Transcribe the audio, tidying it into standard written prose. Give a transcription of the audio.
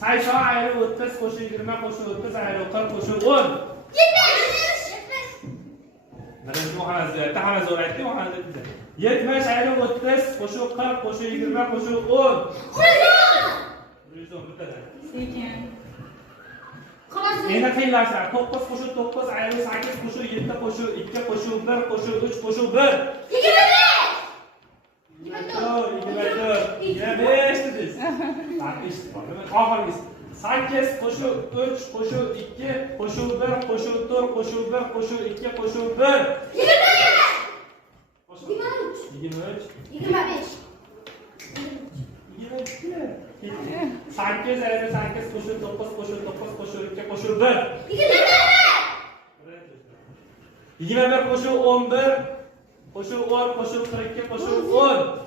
80 ayrı 30 koşu 20 koşu 30 ayrı 40 koşu 10. 70. Birinci muhanazı, daha zor etti muhanazı bize. 70 ayrı 30 koşu 40 koşu 20 koşu 10. 110 bu kadar. Sekin. Endi qiyinlashadi. 9 qo'shib 9 ayrı 8 qo'shib 7 qo'shib 2 qo'shib 1 qo'shib 3 qo'shib 1. 24. 25 dediniz. Tartıştık bak. Oxirgisi. 8 qo'shib 3 qo'shib 2 qo'shib 1 qo'shib 4 qo'shib 1 qo'shib 2 qo'shib 1. 23. 8 ayrı 8 qo'shib 9 qo'shib 9 qo'shib 2 qo'shib 1. 21 qo'shib 11 qo'shib 10 qo'shib 42 qo'shib 10.